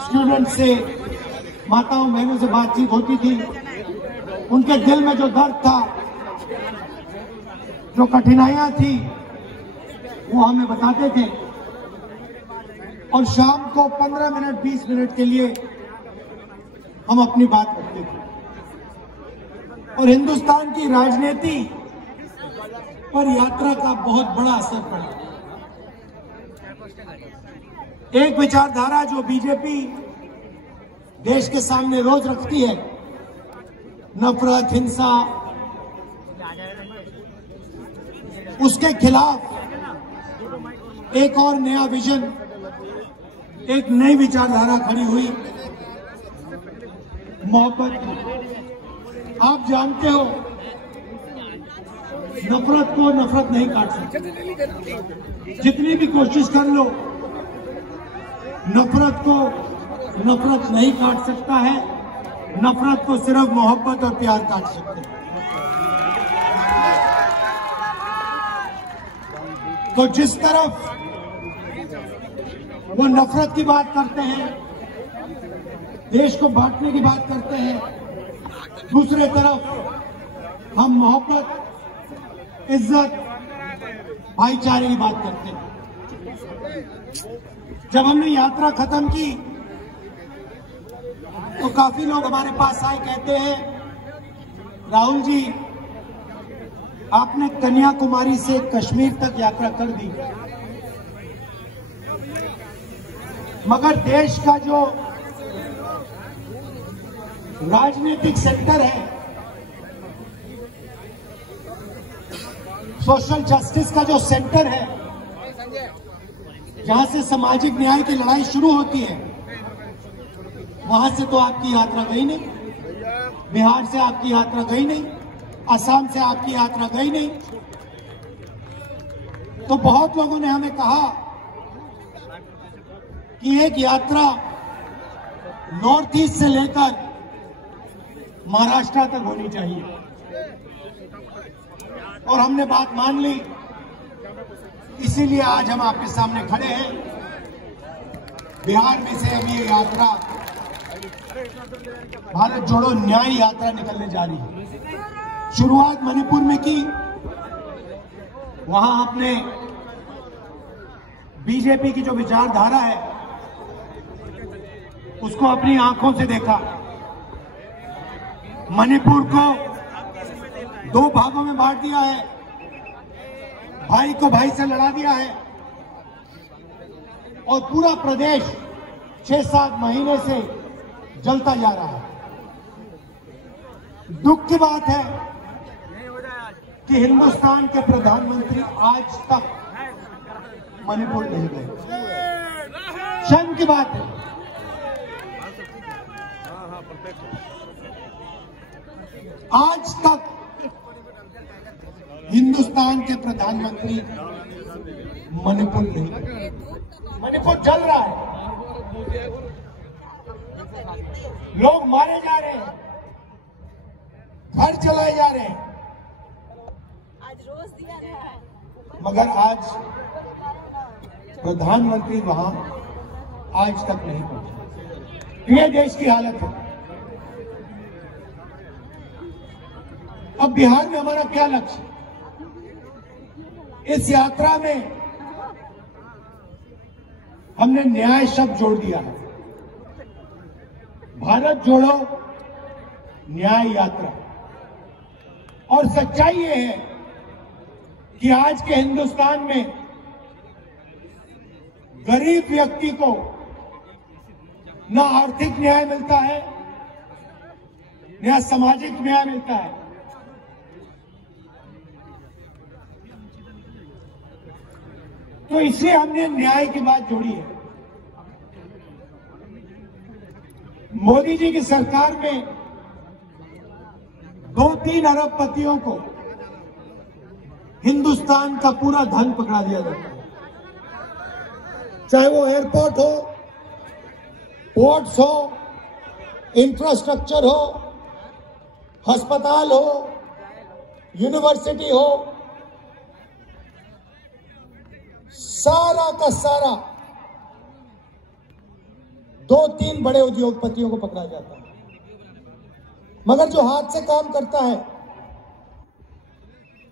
Student से, माताओं बहनों से बातचीत होती थी, उनके दिल में जो दर्द था, जो कठिनाइयां थी, वो हमें बताते थे। और शाम को 15 मिनट 20 मिनट के लिए हम अपनी बात करते थे। और हिंदुस्तान की राजनीति पर यात्रा का बहुत बड़ा असर पड़ा। एक विचारधारा जो बीजेपी देश के सामने रोज रखती है, नफरत, हिंसा, उसके खिलाफ एक और नया विजन, एक नई विचारधारा खड़ी हुई, मोहब्बत। आप जानते हो, नफरत को नफरत नहीं काट सकती, जितनी भी कोशिश कर लो, नफरत को नफरत नहीं काट सकता है। नफरत को सिर्फ मोहब्बत और प्यार काट सकते हैं। तो जिस तरफ वो नफरत की बात करते हैं, देश को बांटने की बात करते हैं, दूसरे तरफ हम मोहब्बत, इज्जत, भाईचारे की बात करते हैं। जब हमने यात्रा खत्म की तो काफी लोग हमारे पास आए, कहते हैं, राहुल जी, आपने कन्याकुमारी से कश्मीर तक यात्रा कर दी, मगर देश का जो राजनीतिक सेक्टर है, सोशल जस्टिस का जो सेंटर है, जहां से सामाजिक न्याय की लड़ाई शुरू होती है, वहां से तो आपकी यात्रा गई नहीं। बिहार से आपकी यात्रा गई नहीं, असम से आपकी यात्रा गई नहीं। तो बहुत लोगों ने हमें कहा कि एक यात्रा नॉर्थ ईस्ट से लेकर महाराष्ट्र तक होनी चाहिए, और हमने बात मान ली। इसीलिए आज हम आपके सामने खड़े हैं। बिहार में से अब ये यात्रा, भारत जोड़ो न्याय यात्रा, निकलने जा रही है। शुरुआत मणिपुर में की, वहां आपने बीजेपी की जो विचारधारा है उसको अपनी आंखों से देखा। मणिपुर को 2 भागों में बांट दिया है, भाई को भाई से लड़ा दिया है, और पूरा प्रदेश 6-7 महीने से जलता जा रहा है। दुख की बात है कि हिंदुस्तान के प्रधानमंत्री आज तक मणिपुर नहीं गए। शर्म की बात है। आज तक हिंदुस्तान के प्रधानमंत्री मणिपुर नहीं गए। मणिपुर जल रहा है, लोग मारे जा रहे हैं, घर चलाए जा रहे हैं, मगर आज प्रधानमंत्री वहां आज तक नहीं पहुंचे। ये देश की हालत है। अब बिहार में हमारा क्या लक्ष्य? इस यात्रा में हमने न्याय शब्द जोड़ दिया है। भारत जोड़ो न्याय यात्रा। और सच्चाई ये है कि आज के हिंदुस्तान में गरीब व्यक्ति को न आर्थिक न्याय मिलता है, न सामाजिक न्याय मिलता है। तो इसलिए हमने न्याय की बात जोड़ी है। मोदी जी की सरकार में 2-3 अरबपतियों को हिंदुस्तान का पूरा धन पकड़ा दिया जाता है, चाहे वो एयरपोर्ट हो, पोर्ट्स हो, इंफ्रास्ट्रक्चर हो, अस्पताल हो, यूनिवर्सिटी हो, सारा का सारा 2-3 बड़े उद्योगपतियों को पकड़ा जाता है, मगर जो हाथ से काम करता है,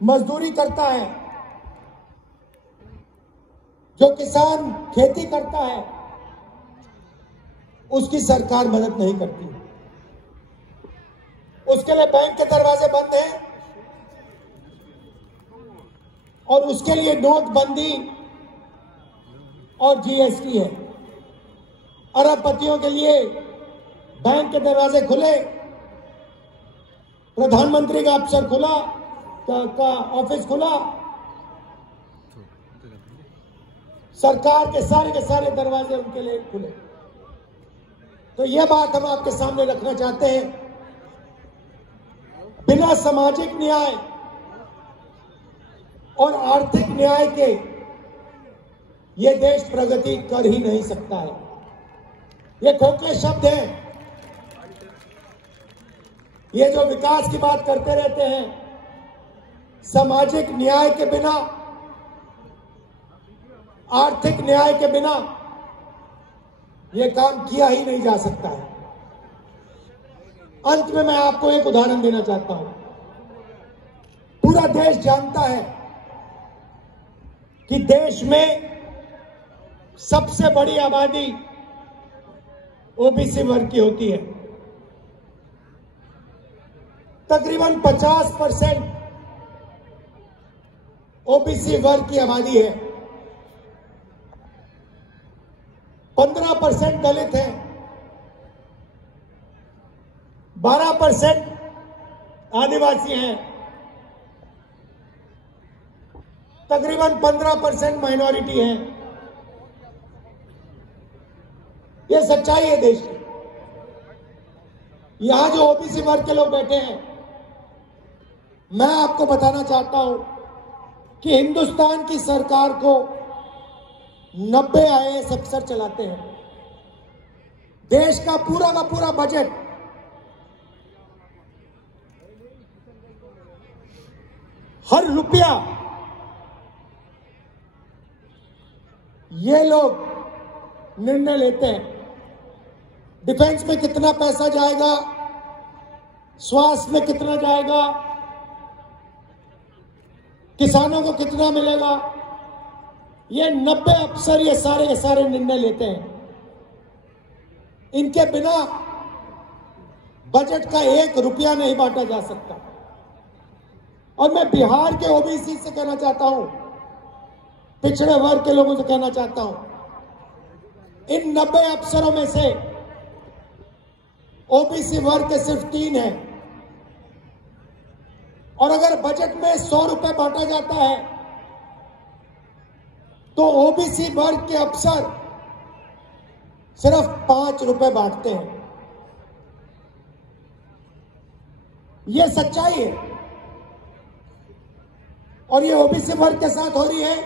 मजदूरी करता है, जो किसान खेती करता है, उसकी सरकार मदद नहीं करती। उसके लिए बैंक के दरवाजे बंद हैं और उसके लिए नोटबंदी और जीएसटी है। अरबपतियों के लिए बैंक के दरवाजे खुले, प्रधानमंत्री का अफसर खुला का ऑफिस खुला, सरकार के सारे दरवाजे उनके लिए खुले। तो यह बात हम आपके सामने रखना चाहते हैं, बिना सामाजिक न्याय और आर्थिक न्याय के ये देश प्रगति कर ही नहीं सकता है। ये खोखले शब्द हैं, ये जो विकास की बात करते रहते हैं, सामाजिक न्याय के बिना, आर्थिक न्याय के बिना ये काम किया ही नहीं जा सकता है। अंत में मैं आपको एक उदाहरण देना चाहता हूं। पूरा देश जानता है कि देश में सबसे बड़ी आबादी ओबीसी वर्ग की होती है। तकरीबन 50% ओबीसी वर्ग की आबादी है। 15% दलित है, 12% आदिवासी हैं, तकरीबन 15% माइनॉरिटी हैं। यह सच्चाई है देश की। यहां जो ओबीसी वर्ग के लोग बैठे हैं, मैं आपको बताना चाहता हूं कि हिंदुस्तान की सरकार को 90 आईएएस अफसर चलाते हैं। देश का पूरा बजट हर रुपया ये लोग निर्णय लेते हैं। डिफेंस में कितना पैसा जाएगा, स्वास्थ्य में कितना जाएगा, किसानों को कितना मिलेगा, ये 90 अफसर ये सारे के सारे निर्णय लेते हैं। इनके बिना बजट का 1 रुपया नहीं बांटा जा सकता। और मैं बिहार के ओबीसी से कहना चाहता हूं, पिछड़े वर्ग के लोगों से कहना चाहता हूं, इन 90 अफसरों में से ओबीसी वर्ग के सिर्फ 3 हैं। और अगर बजट में 100 रुपए बांटा जाता है तो ओबीसी वर्ग के अफसर सिर्फ 5 रुपए बांटते हैं। यह सच्चाई है और ये ओबीसी वर्ग के साथ हो रही है,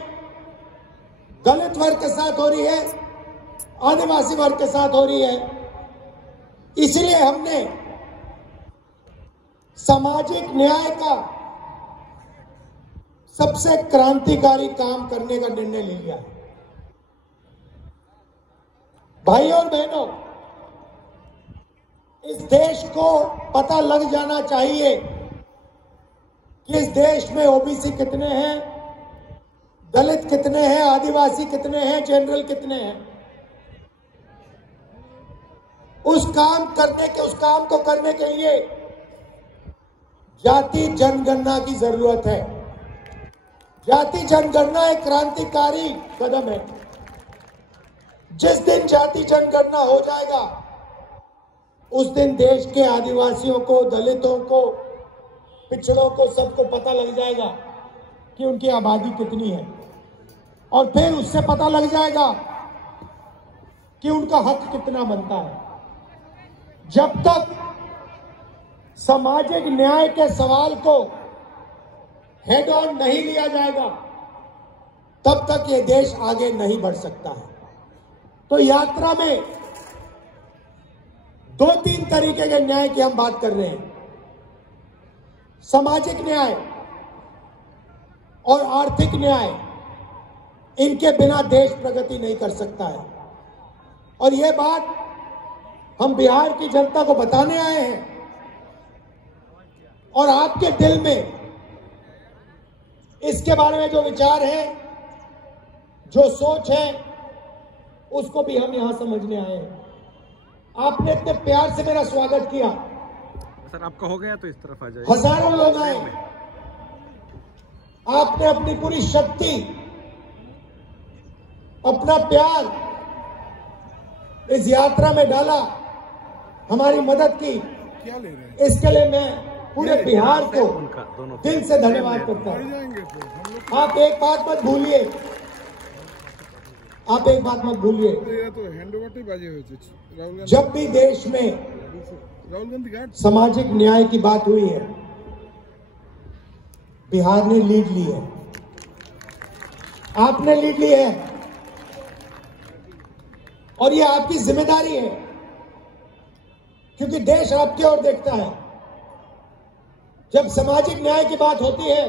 दलित वर्ग के साथ हो रही है, आदिवासी वर्ग के साथ हो रही है। इसलिए हमने सामाजिक न्याय का सबसे क्रांतिकारी काम करने का निर्णय ले लिया है। भाइयों और बहनों, इस देश को पता लग जाना चाहिए कि इस देश में ओबीसी कितने हैं, दलित कितने हैं, आदिवासी कितने हैं, जनरल कितने हैं। उस काम को करने के लिए जाति जनगणना की जरूरत है। जाति जनगणना एक क्रांतिकारी कदम है। जिस दिन जाति जनगणना हो जाएगा, उस दिन देश के आदिवासियों को, दलितों को, पिछड़ों को, सबको पता लग जाएगा कि उनकी आबादी कितनी है। और फिर उससे पता लग जाएगा कि उनका हक कितना बनता है। जब तक सामाजिक न्याय के सवाल को हेड ऑन नहीं लिया जाएगा, तब तक ये देश आगे नहीं बढ़ सकता है। तो यात्रा में 2-3 तरीके के न्याय की हम बात कर रहे हैं। सामाजिक न्याय और आर्थिक न्याय, इनके बिना देश प्रगति नहीं कर सकता है। और यह बात हम बिहार की जनता को बताने आए हैं और आपके दिल में इसके बारे में जो विचार है, जो सोच है, उसको भी हम यहां समझने आए हैं। आपने इतने प्यार से मेरा स्वागत किया। सर आपका हो गया तो इस तरफ आ जाइए। हजारों लोग आए, आपने अपनी पूरी शक्ति, अपना प्यार इस यात्रा में डाला, हमारी मदद की। क्या ले रहे हैं? इसके लिए मैं पूरे बिहार को दिल से धन्यवाद करता हूं। आप एक बात मत भूलिए, आप एक बात मत भूलिए, जब भी देश में सामाजिक न्याय की बात हुई है, बिहार ने लीड ली है, आपने लीड ली है और ये आपकी जिम्मेदारी है, क्योंकि देश आपकी ओर देखता है। जब सामाजिक न्याय की बात होती है,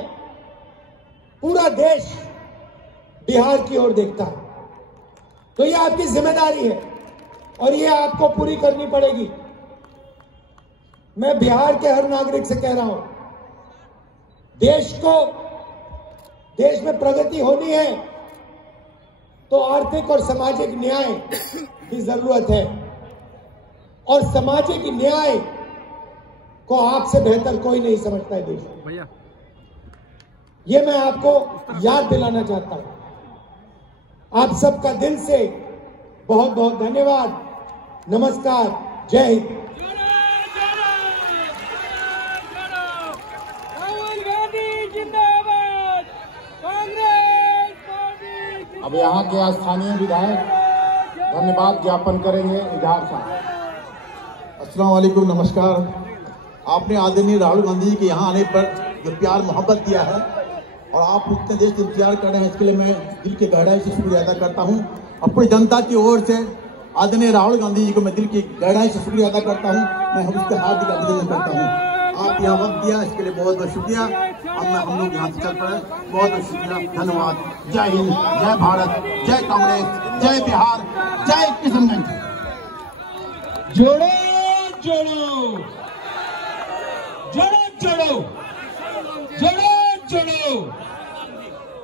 पूरा देश बिहार की ओर देखता है। तो ये आपकी जिम्मेदारी है और ये आपको पूरी करनी पड़ेगी। मैं बिहार के हर नागरिक से कह रहा हूं, देश में प्रगति होनी है तो आर्थिक और सामाजिक न्याय की जरूरत है, और सामाजिक न्याय को आपसे बेहतर कोई नहीं समझता है देश में। भैया, ये मैं आपको याद दिलाना चाहता हूं। आप सबका दिल से बहुत बहुत धन्यवाद। नमस्कार, जय हिंद। राहुल गांधी जिंदाबाद, कांग्रेस पार्टी। अब यहाँ के स्थानीय विधायक धन्यवाद ज्ञापन करेंगे। इजहार साहब। अस्सलाम वालेकुम, नमस्कार। आपने आदरणीय राहुल गांधी जी के यहाँ आने पर जो प्यार मोहब्बत दिया है और आप इतने देश से इंतजार कर रहे हैं, इसके लिए मैं दिल के गहराई से शुक्रिया अदा करता हूँ। अपनी जनता की ओर से आदरणीय राहुल गांधी जी को मैं दिल की गहराई से शुक्रिया अदा करता हूँ। मैं उसके हार्दिक अभिनंदन करता हूँ। आप यहाँ वक्त दिया, इसके लिए बहुत बहुत शुक्रिया। अब हम लोग यहाँ से चल पड़े। बहुत बहुत शुक्रिया, धन्यवाद। जय हिंद, जय भारत, जय कांग्रेस, जय बिहार, जय किशनगंज। जोड़ो जोड़ो, जोड़ो जोड़ो, जोड़ो जोड़ो,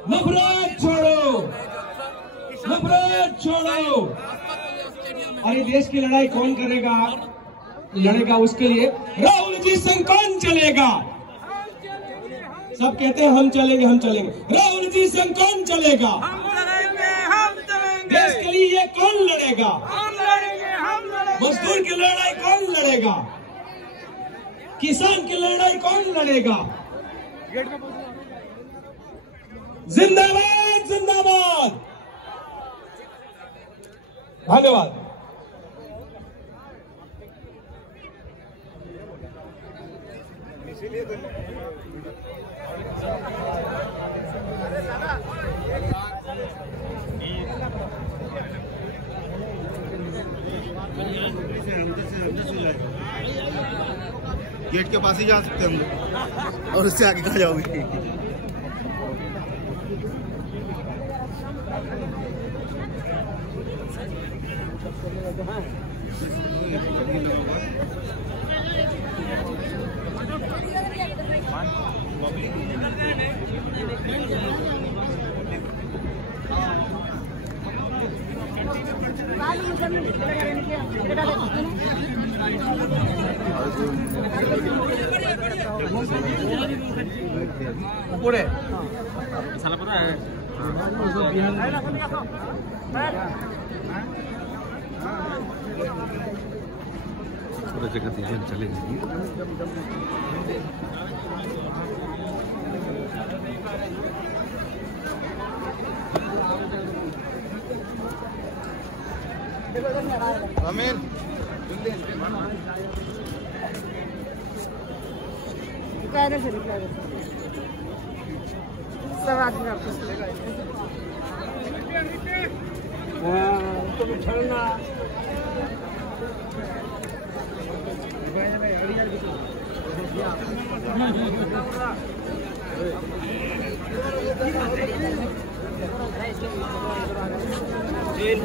नफरत छोड़ो, नफरत छोड़ो। अरे देश की लड़ाई कौन लड़ेगा उसके लिए राहुल जी संग कौन चलेगा? सब कहते हैं हम चलेंगे, हम चलेंगे। राहुल जी संग कौन चलेगा? हम चलेंगे। देश के लिए ये कौन लड़ेगा? हम लड़ेंगे। मजदूर की लड़ाई कौन लड़ेगा? किसान की लड़ाई कौन लड़ेगा? जिंदाबाद, जिंदाबाद। धन्यवाद। गेट के पास ही जा सकते हम लोग, और उससे आगे कहाँ जाओगे? पूरे साला पता है पूरा जगह दीजिए, चलेंगे। आमिर, सब आदमी आपको तो छोड़ना। जेल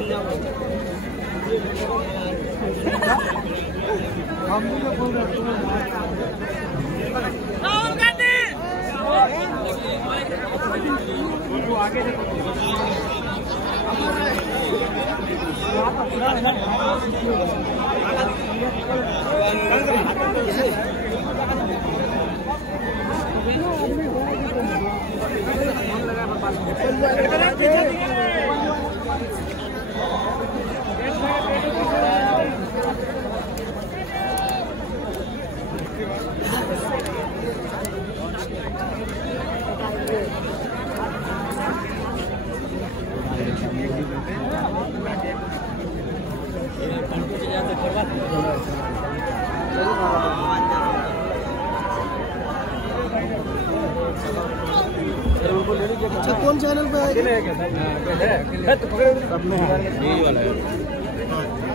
अच्छा कौन चैनल पे आएगा? यही वाला है।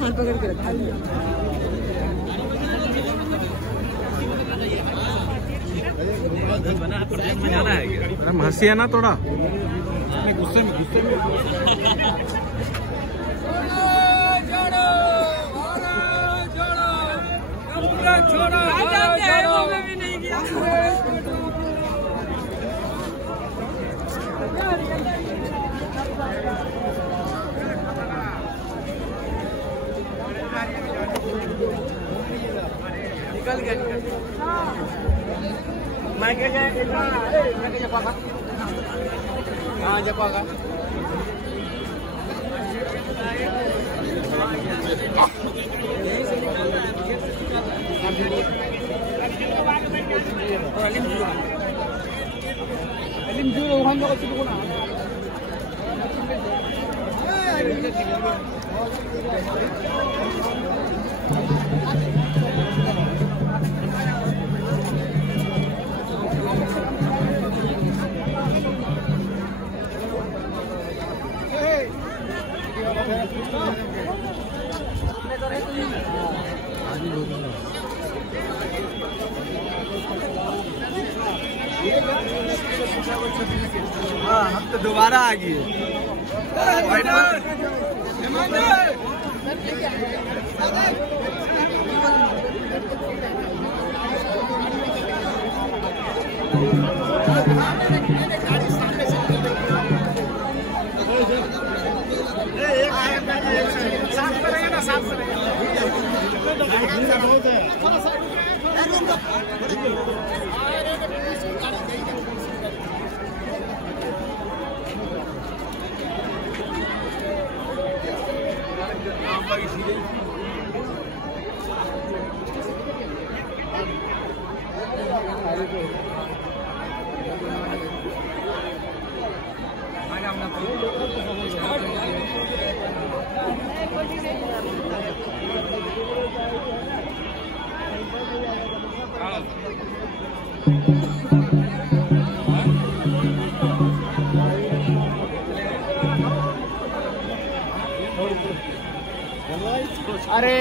पकड़ के रखा हंसी है ना थोड़ा गुस्से में निकल गया मैं क्या हाँ जपागा हाँ हम तो दोबारा आ गए। अरे